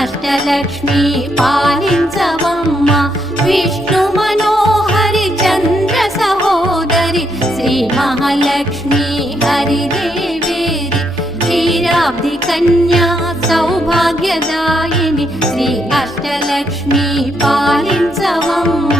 అష్టలక్ష్మి పాలించవమ్మ విష్ణు మనోహరి చంద్ర సహోదరి శ్రీ మహాలక్ష్మి హరిదేవేరి క్షీరాబ్ది కన్యా సౌభాగ్యదాయిని శ్రీ అష్టలక్ష్మి పాలించవమ్మ